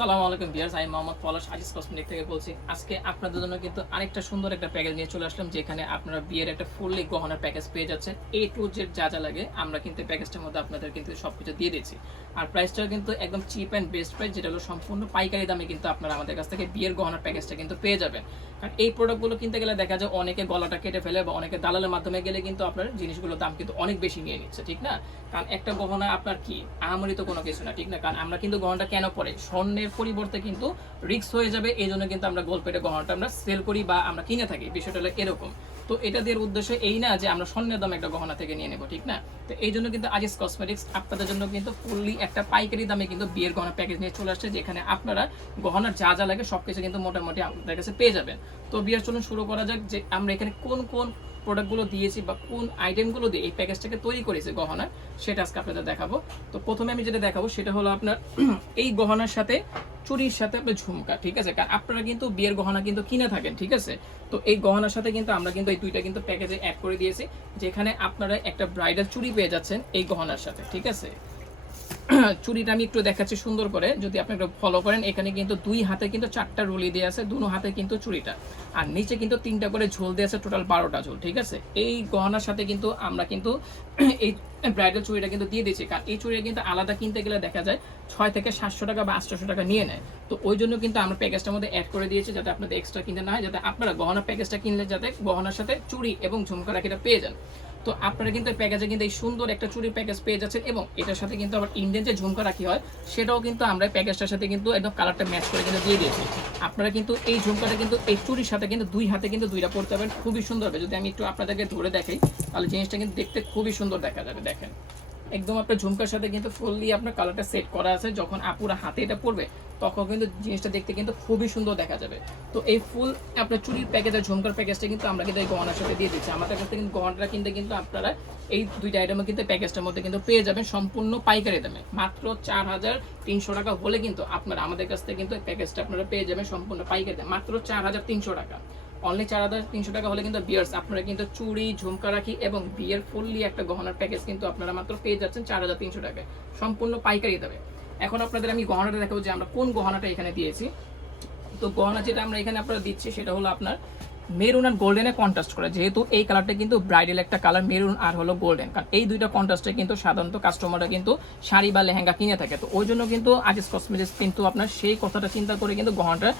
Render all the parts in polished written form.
আসসালামু আলাইকুম ভিউয়ার্স, আমি মোহাম্মদ পলাশ আজিজ কসমেটিক থেকে বলছি। আজকে আপনাদের জন্য কিন্তু আরেকটা সুন্দর একটা প্যাকেজ নিয়ে চলে আসলাম, যেখানে আপনারা বিয়ের একটা ফুললি গহনার প্যাকেজ পেয়ে যাচ্ছেন। এ টু জেড যা যা লাগে আমরা কিন্তু প্যাকেজটার মধ্যে আপনাদের কিন্তু সবকিছু দিয়ে দিচ্ছি। আর প্রাইসটাও কিন্তু একদম চিপ অ্যান্ড বেস্ট প্রাইস, যেটা হলো সম্পূর্ণ পাইকারি দামে কিন্তু আপনারা আমাদের কাছ থেকে বিয়ের গহনার প্যাকেজটা কিন্তু পেয়ে যাবেন। কারণ এই প্রোডাক্টগুলো কিনতে গেলে দেখা যায় অনেকে গলাটা কেটে ফেলে বা অনেকে দালালের মাধ্যমে গেলে কিন্তু আপনার জিনিসগুলোর দাম কিন্তু অনেক বেশি নিয়ে নিচ্ছে, ঠিক না? কারণ একটা গহনা আপনার কি আহামরি তো কোনো কিছু না, ঠিক না? কারণ আমরা কিন্তু গহনাটা কেন পরে স্বর্ণের পরিবর্তে কিন্তু রিস্ক হয়ে যাবে, এই জন্য কিন্তু আমরা গোল্ড প্লেটের গহনাটা আমরা সেল করি বা আমরা কিনে থাকি। বিষয়টা হলো এরকম। তো এটা দেওয়ার উদ্দেশ্য এই না যে আমরা স্বর্ণের দাম একটা গহনা থেকে নিয়ে নেবো, ঠিক না? তো এই জন্য কিন্তু আজিজ কসমেটিক্স আপনাদের জন্য কিন্তু ফুললি একটা পাইকারি দামে কিন্তু বিয়ের গহনা প্যাকেজ নিয়ে চলে আসছে, যেখানে আপনারা গহনার যা যা লাগে সবকিছু কিন্তু মোটামুটি আপনাদের কাছে পেয়ে যাবেন। তো বিয়ের চলুন শুরু করা যাক যে আমরা এখানে কোন কোন প্রোডাক্টগুলো দিয়েছি বা কোন আইটেমগুলো দিয়ে এই প্যাকেজটাকে তৈরি করেছি গহনার, সেটা আজকে আপনাদের দেখাবো। তো প্রথমে আমি যেটা দেখাবো সেটা হলো আপনার এই গহনার সাথে চুরির সাথে আপনার ঝুমকা, ঠিক আছে? কারণ আপনারা কিন্তু বিয়ের গহনা কিন্তু কিনে থাকেন, ঠিক আছে? তো এই গহনার সাথে কিন্তু আমরা কিন্তু এই দুইটা কিন্তু প্যাকেজে অ্যাড করে দিয়েছি, যেখানে আপনারা একটা ব্রাইডাল চুড়ি পেয়ে যাচ্ছেন এই গহনার সাথে, ঠিক আছে? চুড়িটা আমি একটু দেখাচ্ছি সুন্দর করে, যদি আপনি একটু ফলো করেন। এখানে কিন্তু দুই হাতে কিন্তু 4টা রুলি দিয়ে আছে, দুনো হাতে কিন্তু চুড়িটা, আর নিচে কিন্তু 3টা করে ঝোল দিয়ে আছে, টোটাল 12টা ঝোল, ঠিক আছে? এই গহনার সাথে কিন্তু আমরা কিন্তু এই ব্রাইডাল চুড়িটা কিন্তু দিয়ে দিচ্ছি। কারণ এই চুড়িটা কিন্তু আলাদা কিনতে গেলে দেখা যায় 6 থেকে 700 টাকা বা 800 টাকা নিয়ে নেয়। তো ওই জন্য কিন্তু আমরা প্যাকেজটার মধ্যে অ্যাড করে দিয়েছি, যাতে আপনাদের এক্সট্রা কিনতে না হয়, যাতে আপনারা গহনা প্যাকেজটা কিনলে যাতে গহনার সাথে চুড়ি এবং ঝুমকা রাখিটা পেয়ে যান। তো আপনারা কিন্তু প্যাকেজে কিন্তু এই সুন্দর একটা চুড়ির প্যাকেজ পেয়ে যাচ্ছেন, এবং এটার সাথে কিন্তু আবার ইন্ডিয়ান যে ঝুমকা রাখি হয় সেটাও কিন্তু আমরা প্যাকেজটার সাথে কিন্তু একদম কালারটা ম্যাচ করে কিন্তু দিয়ে দিয়েছি। আপনারা কিন্তু এই ঝুমকাটা কিন্তু এই চুড়ির সাথে কিন্তু দুই হাতে কিন্তু দুইটা পড়তে পারবেন, খুবই সুন্দর হবে। যদি আমি একটু আপনাদেরকে ধরে দেখাই তাহলে জিনিসটা কিন্তু দেখতে খুবই সুন্দর দেখা যাবে। দেখেন, একদম আপনার ঝুমকার সাথে কিন্তু ফুললি আপনার কালারটা সেট করা আছে। যখন আপুরা হাতে এটা পড়বে তখন কিন্তু জিনিসটা দেখতে কিন্তু খুবই সুন্দর দেখা যাবে। তো এই ফুল আপনার চুরির প্যাকেজ আর ঝুমকার প্যাকেজটা কিন্তু আমরা কিন্তু এই গহনার সাথে দিয়ে দিচ্ছি। আমাদের কাছ থেকে কিন্তু গহনাটা কিনতে কিন্তু আপনারা এই দুইটা আইটেমও কিন্তু প্যাকেজটার মধ্যে কিন্তু পেয়ে যাবেন সম্পূর্ণ পাইকারি দামে। মাত্র 4300 টাকা হলে কিন্তু আপনারা আমাদের কাছ থেকে কিন্তু এই প্যাকেজটা আপনারা পেয়ে যাবেন সম্পূর্ণ পাইকারি দামে, মাত্র 4300 টাকা। অনলি 4300 টাকা হলে কিন্তু বিয়ার্স আপনারা কিন্তু চুড়ি, ঝুমকা রাখি এবং বিয়ের ফুললি একটা গহনার প্যাকেজ কিন্তু আপনারা মাত্র পেয়ে যাচ্ছেন 4300 টাকায়, সম্পূর্ণ পাইকারি দামে। এখন আপনাদের আমি গহনাটা দেখাবো যে আমরা কোন গহনাটা এখানে দিয়েছি। তো গহনা যেটা আমরা এখানে আপনারা দিচ্ছি সেটা হলো আপনার মেরুন আর গোল্ডেনে কন্ট্রাস্ট করে, যেহেতু এই কালারটা কিন্তু ব্রাইডাল একটা কালার, মেরুন আর হলো গোল্ডেন। কারণ এই দুইটা কন্ট্রাস্টে কিন্তু সাধারণত কাস্টমাররা কিন্তু শাড়ি বা লেহেঙ্গা কিনে থাকে। তো ওই জন্য কিন্তু আজিজ কসমেটিক্স কিন্তু আপনার সেই কথাটা চিন্তা করে কিন্তু গহনাটা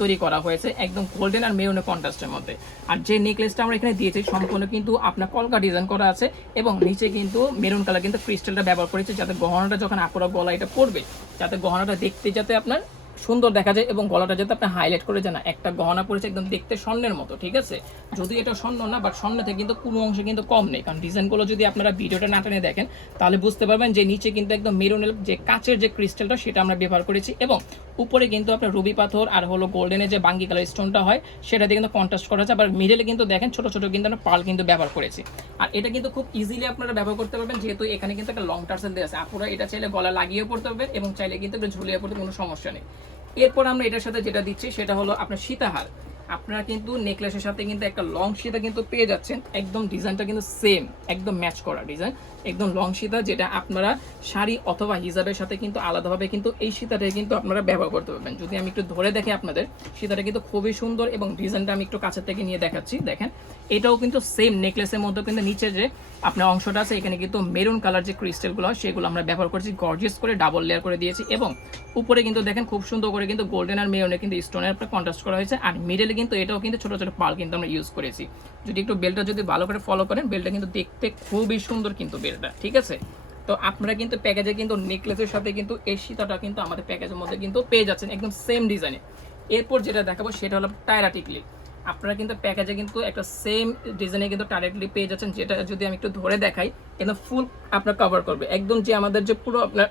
তৈরি করা হয়েছে একদম গোল্ডেন আর মেরুনের কন্ট্রাস্টের মধ্যে। আর যে নেকলেসটা আমরা এখানে দিয়েছি সম্পূর্ণ কিন্তু আপনার কলকা ডিজাইন করা আছে, এবং নিচে কিন্তু মেরুন কালার কিন্তু ক্রিস্টালটা ব্যবহার করেছে, যাতে গহনাটা যখন আপুরা গলা এটা পড়বে যাতে গহনাটা দেখতে যাতে আপনার সুন্দর দেখা যায়, এবং গলাটা যাতে আপনি হাইলাইট করে যে না একটা গহনা পড়েছে একদম দেখতে স্বর্ণের মতো, ঠিক আছে? যদি এটা স্বর্ণ না, বাট স্বর্ণ থেকে কিন্তু কোনো অংশে কিন্তু কম নেই। কারণ ডিজাইনগুলো যদি আপনারা ভিডিওটা না টেনে দেখেন তাহলে বুঝতে পারবেন যে নিচে কিন্তু একদম মেরুনের যে কাচের যে ক্রিস্টালটা সেটা আমরা ব্যবহার করেছি, এবং উপরে কিন্তু আপনার রুবি পাথর আর হলো গোল্ডেনের যে বাঙ্গি কালার স্টোনটা হয় সেটা দিয়ে কিন্তু কন্ট্রাস্ট করা আছে। আবার মিডলে কিন্তু দেখেন ছোট ছোট কিন্তু আমরা পার্ল কিন্তু ব্যবহার করেছি। আর এটা কিন্তু খুব ইজিলি আপনারা ব্যবহার করতে পারবেন, যেহেতু এখানে কিন্তু একটা লং টার্সেল দেওয়া আছে। আপনারা এটা চাইলে গলা লাগিয়েও পড়তে পারবেন এবং চাইলে কিন্তু একটা ঝুলিয়ে পড়তে কোনো সমস্যা নেই। এরপর আমরা এটার সাথে যেটা দিচ্ছি সেটা হলো আপনার সীতাহার। আপনারা কিন্তু নেকলেসের সাথে কিন্তু একটা লং সীতা কিন্তু পেয়ে যাচ্ছেন, একদম ডিজাইনটা কিন্তু সেম, একদম ম্যাচ করা ডিজাইন, একদম লং সীতা, যেটা আপনারা শাড়ি অথবা হিজাবের সাথে কিন্তু আলাদাভাবে কিন্তু এই সীতাটাকে কিন্তু আপনারা ব্যবহার করতে পারবেন। যদি আমি একটু ধরে দেখি আপনাদের, সীতাটা কিন্তু খুবই সুন্দর, এবং ডিজাইনটা আমি একটু কাছের থেকে নিয়ে দেখাচ্ছি। দেখেন, এটাও কিন্তু সেম নেকলেসের মধ্যে কিন্তু নিচে যে আপনার অংশটা আছে এখানে কিন্তু মেরুন কালার যে ক্রিস্টালগুলো হয় সেগুলো আমরা ব্যবহার করছি, গর্জিয়াস করে ডাবল লেয়ার করে দিয়েছি, এবং উপরে কিন্তু দেখেন খুব সুন্দর করে কিন্তু গোল্ডেন আর মেরুনে কিন্তু স্টোনের উপরে কন্ট্রাস্ট করা হয়েছে। আর মিডলে কিন্তু এটাও কিন্তু ছোট ছোট পার্ল কিন্তু আমরা ইউজ করেছি। যদি একটু বেলটা যদি ভালো করে ফলো করেন, বেলটা কিন্তু দেখতে খুবই সুন্দর কিন্তু বেলটা, ঠিক আছে? তো আপনারা কিন্তু প্যাকেজে কিন্তু নেকলেসের সাথে কিন্তু এই সীতাটা কিন্তু আমাদের প্যাকেজের মধ্যে কিন্তু পেয়ে যাচ্ছেন একদম সেম ডিজাইনে। এরপর যেটা দেখাবো সেটা হলো টায়রা টিকলি। আপনারা কিন্তু প্যাকেজে কিন্তু একটা সেম ডিজাইনে কিন্তু ডাইরেক্টলি পেয়ে যাচ্ছেন, যেটা যদি আমি একটু ধরে দেখাই কিন্তু ফুল আপনার কভার করবে একদম, যে আমাদের যে পুরো আপনার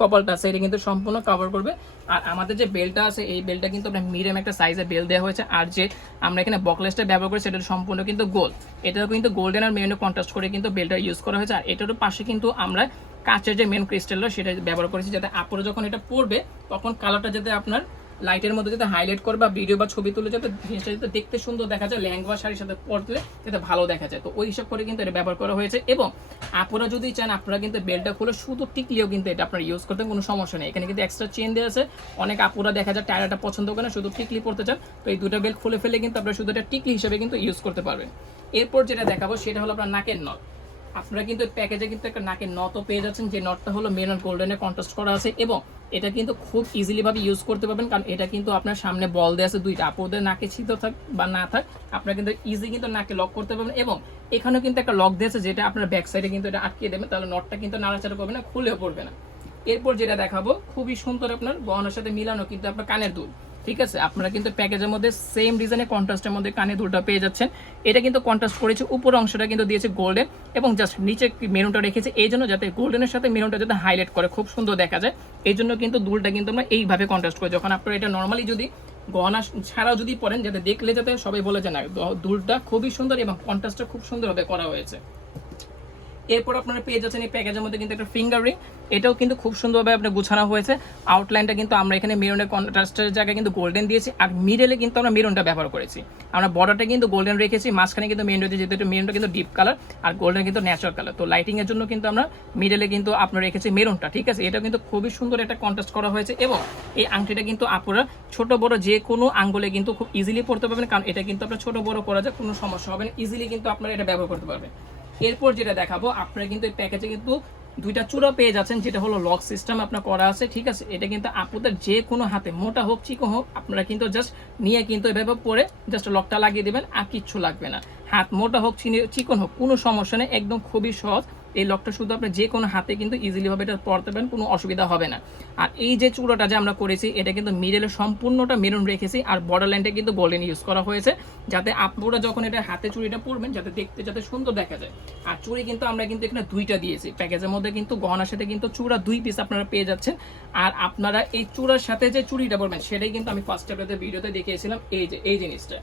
কপালটা আছে এটা কিন্তু সম্পূর্ণ কভার করবে। আর আমাদের যে বেলটা আছে এই বেলটা কিন্তু আপনার মিডিয়াম একটা সাইজের বেল দেওয়া হয়েছে। আর যে আমরা এখানে বকলেসটা ব্যবহার করি সেটা সম্পূর্ণ কিন্তু গোল্ড, এটাও কিন্তু গোল্ডেন আর মেরুনে কন্ট্রাস্ট করে কিন্তু বেলটা ইউজ করা হয়েছে। আর এটারও পাশে কিন্তু আমরা কাচের যে মেন ক্রিস্টালটা সেটা ব্যবহার করেছি, যাতে আপুরা যখন এটা পরবে তখন কালারটা যাতে আপনার লাইটের মধ্যে যাতে হাইলাইট করে বা ভিডিও বা ছবি তুলে যাতে জিনিসটা যাতে দেখতে সুন্দর দেখা যায়, লেহেঙ্গা বা শাড়ির সাথে পরলে যাতে ভালো দেখা যায়। তো ওই হিসাব করে কিন্তু এটা ব্যবহার করা হয়েছে। এবং আপনারা যদি চান আপনারা কিন্তু বেল্টটা খুলে শুধু টিকলিও কিন্তু এটা আপনারা ইউজ করতে কোনো সমস্যা নেই। এখানে কিন্তু এক্সট্রা চেন দেওয়া আছে। অনেক আপুরা দেখা যায় টায়ারটা পছন্দ করে না, শুধু টিকলি পড়তে চান, তো এই দুটো বেল্ট খুলে ফেলে কিন্তু আপনারা শুধু এটা টিকলি হিসেবে কিন্তু ইউজ করতে পারবেন। এরপর যেটা দেখাবো সেটা হলো আপনার নাকের নথ। আপনারা কিন্তু প্যাকেজে কিন্তু একটা নাকের নটও পেয়ে যাচ্ছেন, যে নটটা হলো মেরুন গোল্ডেনের কন্ট্রাস্ট করা আছে। এবং এটা কিন্তু খুব ইজিলি ভাবে ইউজ করতে পারবেন, কারণ এটা কিন্তু আপনার সামনে বল দেওয়া আছে দুইটা। আপনাদের নাকে ছিদ্র থাক বা না থাক, আপনারা কিন্তু ইজি কিন্তু নাকে লক করতে পারবেন। এবং এখানেও কিন্তু একটা লক দিয়েছে, যেটা আপনার ব্যাক সাইডে কিন্তু এটা আটকে দেবেন, তাহলে নটটা কিন্তু নাড়াচাড়া করবে না, খুলেও পড়বে না। এরপর যেটা দেখাবো খুবই সুন্দর আপনার গহনার সাথে মিলানো কিন্তু আপনার কানের দুল। ঠিক আছে, আপনারা কিন্তু প্যাকেজের মধ্যে সেম ডিজাইনের কন্ট্রাস্টের মধ্যে কানে দুলটা পেয়ে যাচ্ছেন। এটা কিন্তু কন্ট্রাস্ট করেছে, উপর অংশটা কিন্তু দিয়েছে গোল্ডেন এবং জাস্ট নিচে মেরুনটা রেখেছে এই জন্য যাতে গোল্ডেনের সাথে মেরুনটা যাতে হাইলাইট করে খুব সুন্দর দেখা যায়। এই জন্য কিন্তু দুলটা কিন্তু আমরা এইভাবে কন্ট্রাস্ট করি। যখন আপনারা এটা নর্মালি যদি গহনা ছাড়াও যদি পরেন, যাতে দেখলে যাতে সবাই বলে যে না দুলটা খুবই সুন্দর এবং কন্ট্রাস্টটা খুব সুন্দরভাবে করা হয়েছে। এরপর আপনারা পেয়ে যাচ্ছেন এই প্যাকেজের মধ্যে কিন্তু একটা ফিঙ্গার রিং। এটাও কিন্তু খুব সুন্দরভাবে আপনার গুছানো হয়েছে। আউটলাইনটা কিন্তু আমরা এখানে মেরুনের কন্ট্রাস্টের জায়গায় কিন্তু গোল্ডেন দিয়েছি, আর মিডলে কিন্তু আমরা মেরুনটা ব্যবহার করেছি। আমরা বর্ডারটা কিন্তু গোল্ডেন রেখেছি, মাঝখানে কিন্তু মেরুন রয়েছে, যেহেতু মেরুনটা কিন্তু ডিপ কালার আর গোল্ডেন কিন্তু ন্যাচারাল কালার। তো লাইটিং এর জন্য কিন্তু আমরা মিডলে কিন্তু আপনার রেখেছি মেরুনটা। ঠিক আছে, এটা কিন্তু খুবই সুন্দর একটা কন্ট্রাস্ট করা হয়েছে। এবং এই আংটিটা কিন্তু আপনারা ছোট বড় যে কোনো আঙ্গুলে কিন্তু খুব ইজিলি পড়তে পারবেন, কারণ এটা কিন্তু আপনার ছোট বড় করা যায়, কোনো সমস্যা হবে না, ইজিলি কিন্তু আপনারা এটা ব্যবহার করতে পারবেন। এরপর যেটা দেখাবো, আপনারা কিন্তু এই প্যাকেজে কিন্তু দুইটা চূড়া পেয়ে যাচ্ছেন, যেটা হলো লক সিস্টেম আপনার করা আছে। ঠিক আছে, এটা কিন্তু আপনাদের যে কোনো হাতে মোটা হোক চিকন হোক, আপনারা কিন্তু জাস্ট নিয়ে কিন্তু এভাবে পরে জাস্ট লকটা লাগিয়ে দেবেন, আর কিচ্ছু লাগবে না। হাত মোটা হোক চিকন হোক কোনো সমস্যা নেই, একদম খুবই সহজ। এই লকটা শুধু আপনি যে কোনো হাতে কিন্তু ইজিলি ভাবে এটা পরতে পারেন, কোনো অসুবিধা হবে না। আর এই যে চূড়াটা যে আমরা করেছি, এটা কিন্তু মিডলে সম্পূর্ণটা মেরুন রেখেছি, আর বর্ডার লাইনটা কিন্তু গোল্ডেন ইউজ করা হয়েছে, যাতে আপনারা যখন এটা হাতে চুড়িটা পরবেন যাতে দেখতে যাতে সুন্দর দেখা যায়। আর চুড়ি কিন্তু আমরা কিন্তু এখানে দুইটা দিয়েছি প্যাকেজের মধ্যে, কিন্তু গহনার সাথে কিন্তু চূড়া 2 পিস আপনারা পেয়ে যাচ্ছেন। আর আপনারা এই চূড়ার সাথে যে চুড়িটা পরবেন সেটাই কিন্তু আমি ফার্স্ট আপনাদের ভিডিওতে দেখিয়েছিলাম, এই যে এই জিনিসটা।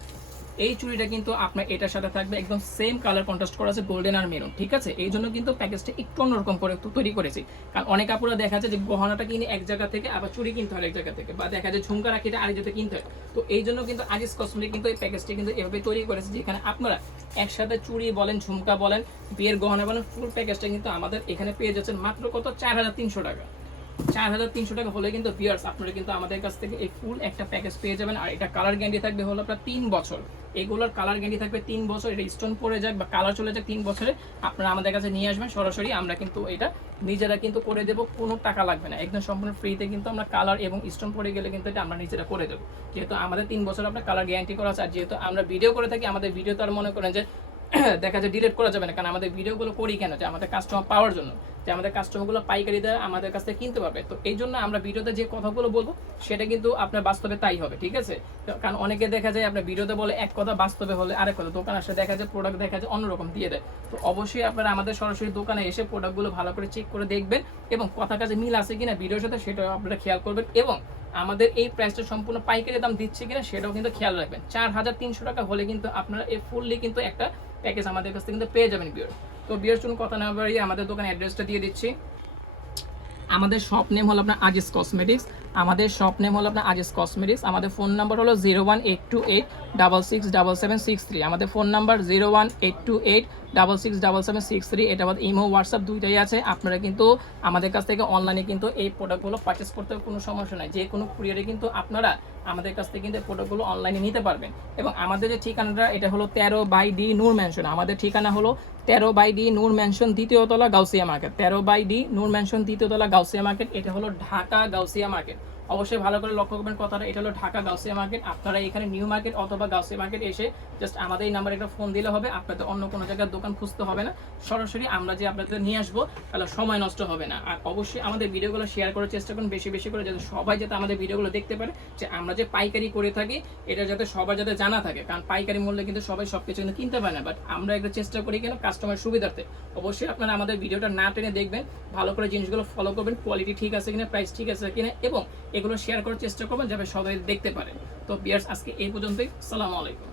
এই চুড়িটা কিন্তু আপনার এটার সাথে থাকবে, একদম সেম কালার কন্ট্রাস্ট করা আছে গোল্ডেন আর মেরুন। ঠিক আছে, এই জন্য কিন্তু প্যাকেজটা একটু অন্যরকম করে তৈরি করেছি, কারণ অনেক আপুরা দেখা যায় যে গহনাটা কিনে এক জায়গা থেকে, আবার চুড়ি কিনতে হয় এক জায়গা থেকে, বা দেখা যায় ঝুমকা রাখিটা আরেক জায়গায় কিনতে হয়। তো এই জন্য কিন্তু আজিজ কসমেটিক কিন্তু এই প্যাকেজটি কিন্তু এভাবে তৈরি করেছে, যেখানে আপনারা একসাথে চুড়ি বলেন, ঝুমকা বলেন, বিয়ের গহনা বলেন, ফুল প্যাকেজটা কিন্তু আমাদের এখানে পেয়ে যাচ্ছেন মাত্র কত 4300 টাকা। 4300 টাকা হলে কিন্তু ভিউয়ার্স আপনারা কিন্তু আমাদের কাছ থেকে এই ফুল একটা প্যাকেজ পেয়ে যাবেন। আর এটা কালার গ্যারান্টি থাকবে হলো আপনার 3 বছর। এগুলোর কালার গ্যারান্টি থাকবে 3 বছর। এটা স্টোন পড়ে যাক বা কালার চলে যাক 3 বছরে আপনারা আমাদের কাছে নিয়ে আসবেন সরাসরি, আমরা কিন্তু এটা নিজেরা কিন্তু করে দেব, কোনো টাকা লাগবে না, একদম সম্পূর্ণ ফ্রিতে কিন্তু আমরা কালার এবং স্টোন পড়ে গেলে কিন্তু এটা আমরা নিজেরা করে দেবো, যেহেতু আমাদের 3 বছর আপনার কালার গ্যারান্টি করা আছে। আর যেহেতু আমরা ভিডিও করে থাকি, আমাদের ভিডিও তো আর মনে করেন যে দেখা যায় ডিলিট করা যাবে না, কারণ আমাদের ভিডিওগুলো করি কেন, যে আমাদের কাস্টমার পাওয়ার জন্য, যে আমাদের কাস্টমারগুলো পাইকারি দেয় আমাদের কাছ থেকে কিনতে পারবে। তো এই জন্য আমরা ভিডিওতে যে কথাগুলো বলবো সেটা কিন্তু আপনার বাস্তবে তাই হবে। ঠিক আছে, কারণ অনেকে দেখা যায় আপনার ভিডিওতে বলে এক কথা, বাস্তবে হলে আরেক কথা, দোকান আসলে দেখা যায় প্রোডাক্ট দেখা যায় অন্যরকম দিয়ে দেয়। তো অবশ্যই আপনারা আমাদের সরাসরি দোকানে এসে প্রোডাক্টগুলো ভালো করে চেক করে দেখবেন, এবং কথা কাজে মিল আছে কিনা ভিডিওর সাথে সেটাও আপনারা খেয়াল করবেন, এবং আমাদের এই প্রাইসটা সম্পূর্ণ পাইকারি দাম দিচ্ছে কিনা সেটাও কিন্তু খেয়াল রাখবেন। 4300 টাকা হলে কিন্তু আপনারা এই ফুললি কিন্তু একটা প্যাকেজ আমাদের কাছ থেকে কিন্তু পেয়ে যাবেন ভিউয়ার। তো ভিউয়ার শুনুন, কথা না বাড়িয়ে আমাদের দোকানের অ্যাড্রেসটা দিয়ে দিচ্ছি। আমাদের শপ নেম হলো আপনার আজিজ কসমেটিক্স। আমাদের শপ নেম হলো আপনার আজিজ কসমেটিক্স। আমাদের ফোন নাম্বার হলো 01828667763। আমাদের ফোন নাম্বার 01828667763। এটা আমাদের ইমো হোয়াটসঅ্যাপ দুইটাই আছে। আপনারা কিন্তু আমাদের কাছ থেকে অনলাইনে কিন্তু এই প্রোডাক্টগুলো পারচেস করতে কোনো সমস্যা নাই, যে কোনো কুরিয়ারে কিন্তু আপনারা আমাদের কাছ থেকে কিন্তু এই প্রোডাক্টগুলো অনলাইনে নিতে পারবেন। এবং আমাদের যে ঠিকানাটা এটা হলো 13/D নূর ম্যানশন। আমাদের ঠিকানা হলো 13/D নূর ম্যানশন, দ্বিতীয় তলা, গাউসিয়া মার্কেট। 13/D নূর ম্যানশন, দ্বিতীয় তলা, গাউসিয়া মার্কেট। এটা হলো ঢাকা গাউসিয়া মার্কেট। অবশ্যই ভালো করে লক্ষ্য করবেন কথাটা, এটা হলো ঢাকা গাউসিয়া মার্কেট। আপনারা এখানে নিউ মার্কেট অথবা গাউসিয়া মার্কেট এসে জাস্ট আমাদের এই নাম্বারে একটা ফোন দিলে হবে, আপনাদের অন্য কোনো জায়গায় দোকান খুঁজতে হবে না, সরাসরি আমরা যে আপনাদের নিয়ে আসবো, তাহলে সময় নষ্ট হবে না। আর অবশ্যই আমাদের ভিডিওগুলো শেয়ার করার চেষ্টা করুন বেশি বেশি করে, যাতে সবাই যাতে আমাদের ভিডিওগুলো দেখতে পারে, যে আমরা যে পাইকারি করে থাকি এটা যাতে সবার যাতে জানা থাকে, কারণ পাইকারি মূল্যে কিন্তু সবাই সবকিছু কিন্তু কিনতে পারে না, বাট আমরা একটা চেষ্টা করি কেন কাস্টমার সুবিধার্থে। অবশ্যই আপনারা আমাদের ভিডিওটা না টেনে দেখবেন, ভালো করে জিনিসগুলো ফলো করবেন, কোয়ালিটি ঠিক আছে কিনা, প্রাইস ঠিক আছে কিনা, এবং এগুলো শেয়ার করার চেষ্টা করবেন যাতে সবাই দেখতে পারেন। তো ভিউয়ার্স আজকে এই পর্যন্তই, আসসালামু আলাইকুম।